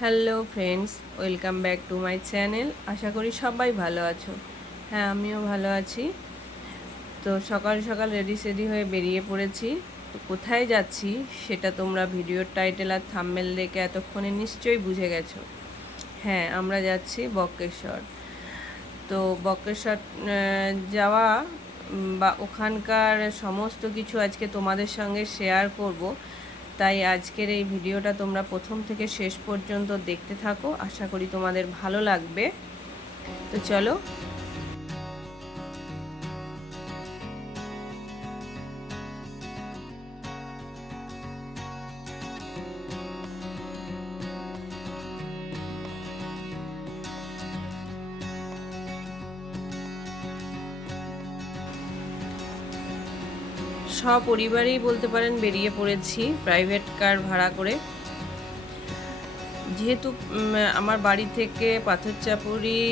Hello friends welcome back to my channel আশা করি সবাই ভালো আছো। হ্যাঁ আমিও ভালো আছি। তো সকাল সকাল রেডি সেডি হয়ে বেরিয়ে পড়েছি। তো কোথায় যাচ্ছি সেটা তোমরা ভিডিওর টাইটেল আর থাম্মেল দেখে এতক্ষণে নিশ্চয়ই বুঝে গেছো। হ্যাঁ আমরা যাচ্ছি বক্রেশ্বর। তো বক্রেশ্বর যাওয়া বা ওখানকার সমস্ত কিছু আজকে তোমাদের সঙ্গে শেয়ার করব। তাই আজকের এই ভিডিওটা তোমরা প্রথম থেকে শেষ পর্যন্ত দেখতে থাকো। আশা করি তোমাদের ভালো লাগবে। তো চলো সপরিবারেই বলতে পারেন বেরিয়ে পড়েছি প্রাইভেট কার ভাড়া করে। যেহেতু আমার বাড়ি থেকে পাথরচাপুরি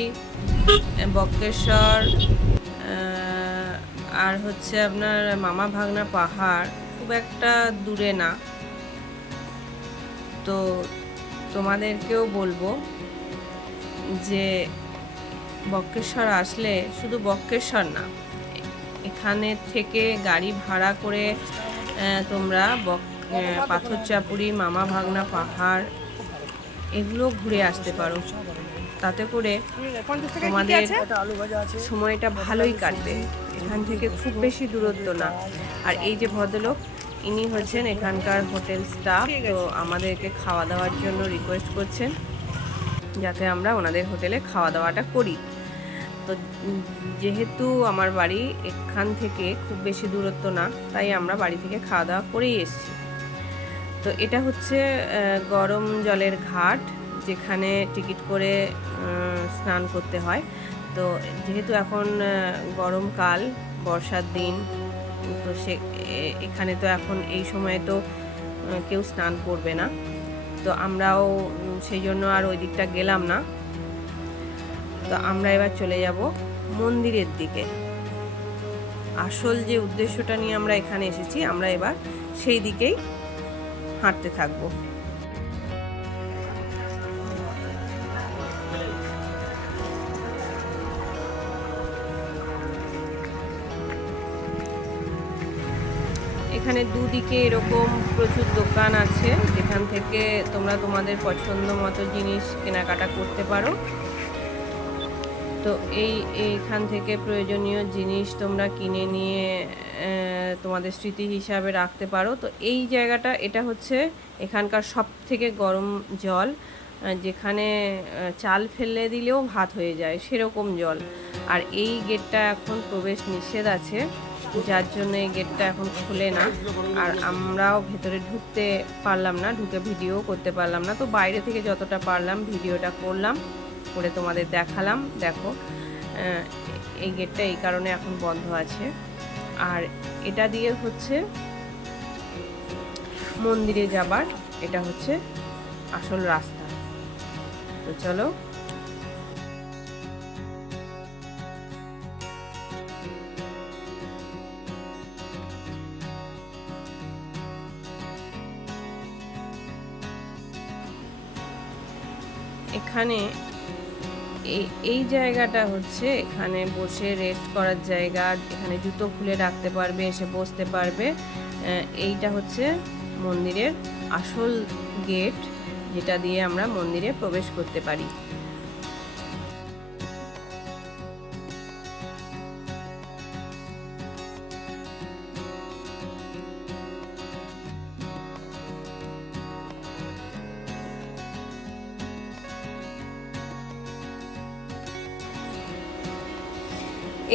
বক্রেশ্বর আর হচ্ছে আপনার মামা ভাগনা পাহাড়, খুব একটা দূরে না। তো তোমাদেরকেও বলব যে বক্রেশ্বর আসলে শুধু বক্রেশ্বর না এখানে থেকে গাড়ি ভাড়া করে তোমরা পাথরচাপুরি, মামা ভাগনা পাহাড় এগুলো ঘুরে আসতে পারো। তাতে করে তোমাদের সময়টা ভালোই কাটবে। এখান থেকে খুব বেশি দূরত্ব না। আর এই যে ভদ্রলোক, ইনি হচ্ছেন এখানকার হোটেল স্টাফ, তো আমাদেরকে খাওয়া দাওয়ার জন্য রিকোয়েস্ট করছেন। যাতে আমরা ওনাদের হোটেলে খাওয়া দাওয়াটা করি। তো যেহেতু আমার বাড়ি এখান থেকে খুব বেশি দূরত্ব না, তাই আমরা বাড়ি থেকে খাওয়া দাওয়া করেই এসেছি। তো এটা হচ্ছে গরম জলের ঘাট, যেখানে টিকিট করে স্নান করতে হয়। তো যেহেতু এখন গরমকাল, বর্ষার দিন, তো সে এখানে তো এখন এই সময়ে তো কেউ স্নান করবে না। তো আমরাও সেই জন্য আর ওই দিকটা গেলাম না। তো আমরা এবার চলে যাব মন্দিরের দিকে। আসল যে উদ্দেশ্যটা নিয়ে আমরা এখানে এসেছি, আমরা এবার সেই দিকেই হাঁটতে থাকব। এখানে দুদিকে এরকম প্রচুর দোকান আছে, যেখান থেকে তোমরা তোমাদের পছন্দ মতো জিনিস কেনাকাটা করতে পারো। তো এই এইখান থেকে প্রয়োজনীয় জিনিস তোমরা কিনে নিয়ে তোমাদের স্মৃতি হিসাবে রাখতে পারো। তো এই জায়গাটা, এটা হচ্ছে এখানকার সব থেকে গরম জল যেখানে চাল ফেলে দিলেও ভাত হয়ে যায়, সেরকম জল। আর এই গেটটা এখন প্রবেশ নিষেধ আছে, যার জন্য এই গেটটা এখন খুলে না। আর আমরাও ভেতরে ঢুকতে পারলাম না, ঢুকে ভিডিও করতে পারলাম না। তো বাইরে থেকে যতটা পারলাম, ভিডিওটা করলাম। করে তোমাদের দেখালাম। দেখো এই গেটটা এই কারণে এখন বন্ধ আছে। আর এটা দিয়ে হচ্ছে মন্দিরে যাবার, এটা হচ্ছে আসল রাস্তা। তো চলো। এখানে এই এই জায়গাটা হচ্ছে এখানে বসে রেস্ট করার জায়গা। এখানে জুতো খুলে রাখতে পারবে, এসে বসতে পারবে। এইটা হচ্ছে মন্দিরের আসল গেট যেটা দিয়ে আমরা মন্দিরে প্রবেশ করতে পারি।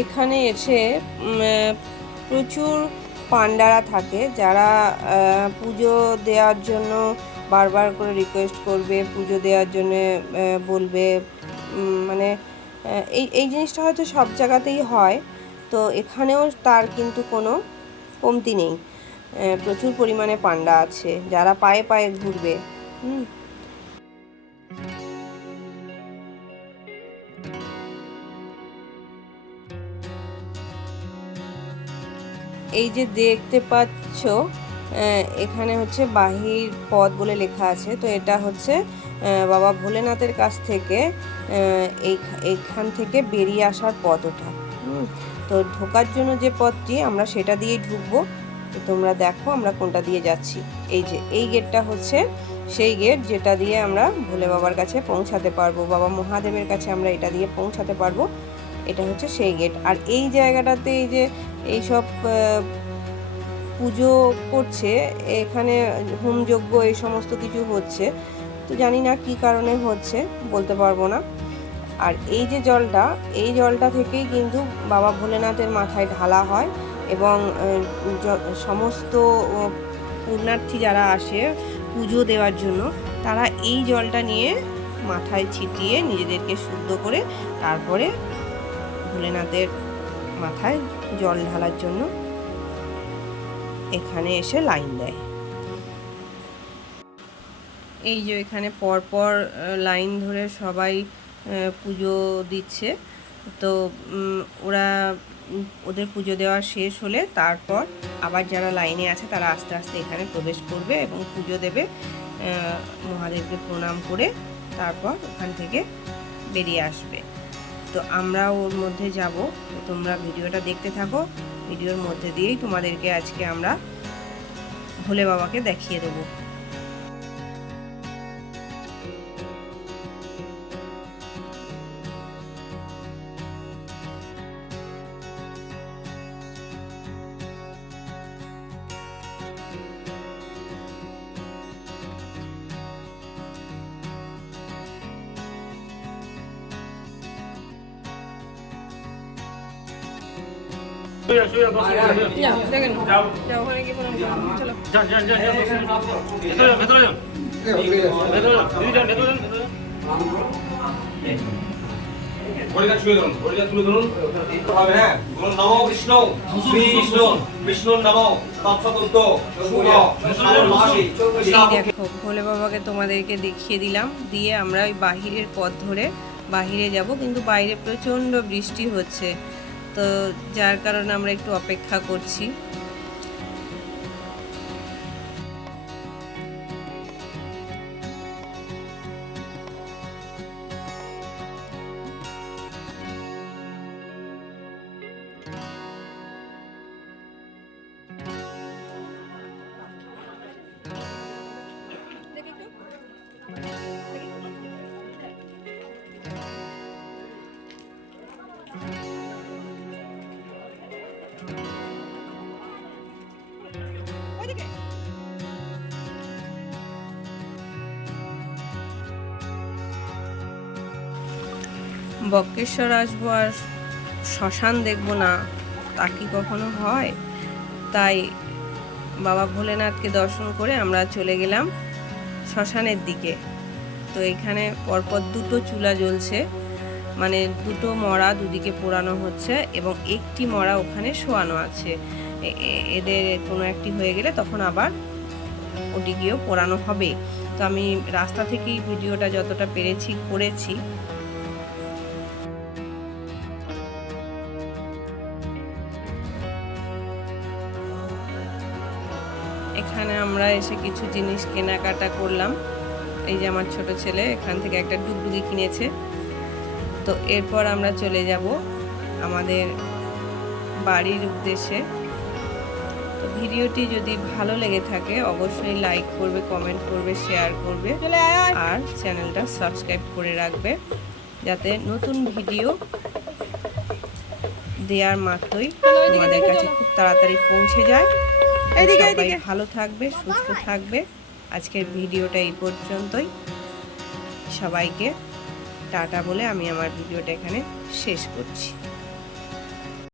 এখানে এসে প্রচুর পান্ডারা থাকে যারা পুজো দেওয়ার জন্য বারবার করে রিকোয়েস্ট করবে, পুজো দেওয়ার জন্য বলবে মানে এই এই জিনিসটা হয়তো সব জায়গাতেই হয়। তো এখানেও তার কিন্তু কোনো কমতি নেই। প্রচুর পরিমাণে পান্ডা আছে, যারা পায়ে পায়ে ঘুরবে। হুম। এই যে দেখতে পাচ্ছ এখানে হচ্ছে বাহির পথ বলে লেখা আছে। তো এটা হচ্ছে বাবা ভোলেনাথের কাছ থেকে এইখান থেকে বেরিয়ে আসার পথ ওঠা তো ঢোকার জন্য যে পথটি, আমরা সেটা দিয়েই ঢুকবো। তো তোমরা দেখো আমরা কোনটা দিয়ে যাচ্ছি। এই যে, এই গেটটা হচ্ছে সেই গেট যেটা দিয়ে আমরা ভোলে বাবার কাছে পৌঁছাতে পারব, বাবা মহাদেবের কাছে আমরা এটা দিয়ে পৌঁছাতে পারব। এটা হচ্ছে সেই গেট আর এই জায়গাটাতে এই যে এইসব পুজো করছে, এখানে হোমযজ্ঞ এই সমস্ত কিছু হচ্ছে, তো জানি না কি কারণে হচ্ছে, বলতে পারব না। আর এই যে জলটা, এই জলটা থেকেই কিন্তু বাবা ভোলেনাথের মাথায় ঢালা হয় এবং সমস্ত পুণ্যার্থী যারা আসে পুজো দেওয়ার জন্য, তারা এই জলটা নিয়ে মাথায় ছিটিয়ে নিজেদেরকে শুদ্ধ করে তারপরে ভোলেনাথের মাথায় জল ঢালার জন্য এখানে এসে লাইন দেয়। এই যে এখানে পরপর লাইন ধরে সবাই পুজো দিচ্ছে। তো ওরা ওদের পুজো দেওয়া শেষ হলে তারপর আবার যারা লাইনে আছে তারা আস্তে আস্তে এখানে প্রবেশ করবে এবং পুজো দেবে। মহাদেবকে প্রণাম করে তারপর ওখান থেকে বেরিয়ে আসবে। তো আমরা ওর মধ্যে যাব। তোমরা ভিডিওটা দেখতে থাকো। ভিডিওর মধ্যে দিয়েই তোমাদেরকে আজকে আমরা ভোলে বাবাকে দেখিয়ে দেবো। কৃষ্ণ কৃষ্ণ নমো দেখো ভোলে বাবাকে তোমাদেরকে দেখিয়ে দিলাম। দিয়ে আমরা ওই বাহিরের পথ ধরে বাহিরে যাব কিন্তু বাইরে প্রচণ্ড বৃষ্টি হচ্ছে। তো যার কারণে আমরা একটু অপেক্ষা করছি। বক্রেশ্বর আসব আর শ্মশান দেখব না, তা কি কখনো হয়? তাই বাবা ভোলেনাথকে দর্শন করে আমরা চলে গেলাম শ্মশানের দিকে। তো এখানে পরপর দুটো চুলা জ্বলছে মানে দুটো মরা দুদিকে পোড়ানো হচ্ছে এবং একটি মরা ওখানে শোয়ানো আছে। এদের কোনো একটি হয়ে গেলে তখন আবার ওটি গিয়েও পোড়ানো হবে। তো আমি রাস্তা থেকেই ভিডিওটা যতটা পেরেছি, করেছি এসে কিছু জিনিস কেনাকাটা করলাম। এই যে আমার ছোট ছেলে এখান থেকে একটা ডুগডুগি কিনেছে। তো এরপর আমরা চলে যাব আমাদের বাড়ির উদ্দেশ্যে। তো ভিডিওটি যদি ভালো লেগে থাকে অবশ্যই লাইক করবে কমেন্ট করবে শেয়ার করবে আর চ্যানেলটা সাবস্ক্রাইব করে রাখবে। যাতে নতুন ভিডিও দেওয়ার মাত্রই তোমাদের কাছে খুব তাড়াতাড়ি পৌঁছে যায়। সবাই ভালো থাকবে সুস্থ থাকবে। আজকের ভিডিওটা এই পর্যন্তই। সবাইকে টাটা বলে আমি আমার ভিডিওটা এখানে শেষ করছি।